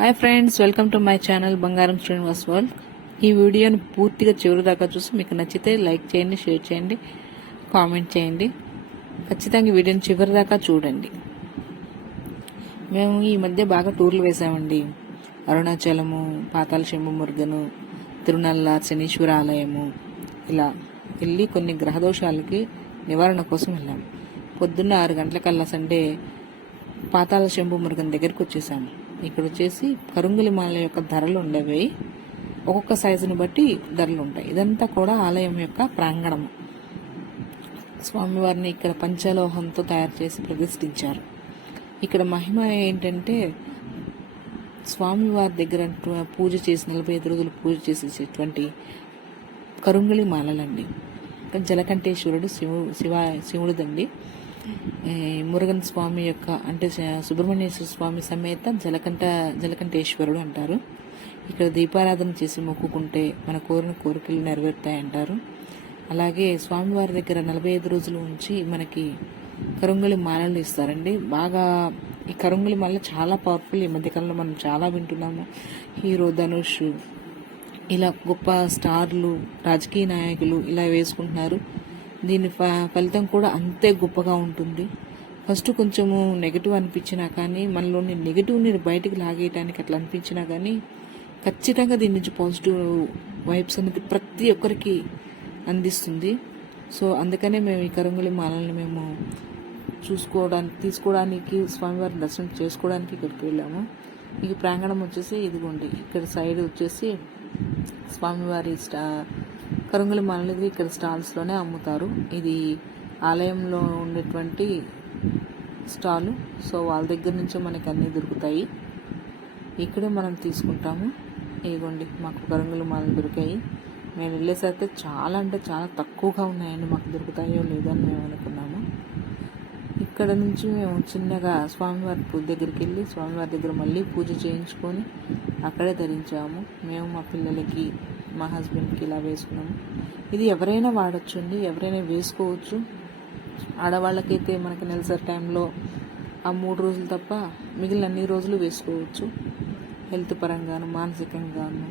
Hi friends, welcome to my channel బంగారం Srinivas world. ఈ వీడియోని పూర్తిగా చివరి దాకా చూసి మీకు నచ్చితే లైక్ చేయండి, షేర్ చేయండి, కామెంట్ చేయండి. ఖచ్చితంగా ఈ వీడియోని చివరి దాకా చూడండి. మేము ఈ మధ్య బాగా టూర్లు వేసామండి. అరుణాచలము, పాతాళ శంభు మురుగను, తిరునల్ల శనీశ్వర ఆలయము, ఇలా వెళ్ళి కొన్ని గ్రహదోషాలకి నివారణ కోసం వెళ్ళాము. పొద్దున్న 6 గంటలకల్లా సండే పాతాళ శంభు మురుగన్ దగ్గరికి వచ్చేసాము. ఇక్కడ వచ్చేసి కరుంగులి మాల యొక్క ధరలు ఉండేవి. ఒక్కొక్క సైజుని బట్టి ధరలు ఉంటాయి. ఇదంతా కూడా ఆలయం యొక్క ప్రాంగణము. స్వామివారిని ఇక్కడ పంచలోహంతో తయారు చేసి ప్రతిష్ఠించారు. ఇక్కడ మహిమ ఏంటంటే స్వామివారి దగ్గర పూజ చేసి 45 రోజులు పూజ చేసేటువంటి కరుంగులి మాలలండి. జలకంఠేశ్వరుడు శివుడిదండి. మురుగన్ స్వామి యొక్క అంటే సుబ్రహ్మణ్యేశ్వర స్వామి సమేత జలకంఠేశ్వరుడు అంటారు. ఇక్కడ దీపారాధన చేసి మొక్కుకుంటే మన కోరిన కోరికలు నెరవేరుతాయి అంటారు. అలాగే స్వామివారి దగ్గర 45 రోజులు ఉంచి మనకి కరుంగులి మాలలు ఇస్తారండి. బాగా ఈ కరుంగులి మాల చాలా పవర్ఫుల్. ఈ మధ్యకాలంలో మనం చాలా వింటున్నాము. హీరో ధనుష్, ఇలా గొప్ప స్టార్లు, రాజకీయ నాయకులు ఇలా వేసుకుంటున్నారు. దీని ఫలితం కూడా అంతే గొప్పగా ఉంటుంది. ఫస్ట్ కొంచెము నెగిటివ్ అనిపించినా కానీ, మనలోని నెగిటివ్ని బయటికి లాగేయడానికి అట్లా అనిపించినా కానీ ఖచ్చితంగా దీని నుంచి పాజిటివ్ వైబ్స్ అనేది ప్రతి ఒక్కరికి అందిస్తుంది. సో అందుకనే మేము ఈ కరుంగులి మాలల్ని మేము తీసుకోవడానికి స్వామివారి దర్శనం చేసుకోవడానికి ఇక్కడికి వెళ్ళాము. ఈ ప్రాంగణం వచ్చేసి ఇదిగోండి. ఇక్కడ సైడ్ వచ్చేసి స్వామివారి కరుంగులి మాలలు ఇక్కడ స్టాల్స్లోనే అమ్ముతారు. ఇది ఆలయంలో ఉండేటువంటి స్టాలు. సో వాళ్ళ దగ్గర నుంచే మనకి అన్నీ దొరుకుతాయి. ఇక్కడే మనం తీసుకుంటాము. ఇదిగోండి, మాకు కరుంగులి మాలలు దొరికాయి. మేము వెళ్ళేసరికి చాలా అంటే చాలా తక్కువగా ఉన్నాయండి. మాకు దొరుకుతాయో లేదో అని మేము అనుకున్నాము. ఇక్కడ నుంచి మేము చిన్నగా స్వామివారి పూజ దగ్గరికి వెళ్ళి స్వామివారి దగ్గర మళ్ళీ పూజ చేయించుకొని అక్కడే ధరించాము. మేము మా పిల్లలకి, మా హస్బెండ్కి ఇలా వేసుకున్నాము. ఇది ఎవరైనా వాడచ్చు అండి, ఎవరైనా వేసుకోవచ్చు. ఆడవాళ్ళకైతే మనకి నెలసరి టైంలో ఆ 3 రోజులు తప్ప మిగిలిన అన్ని రోజులు వేసుకోవచ్చు. హెల్త్ పరంగాను, మానసికంగాను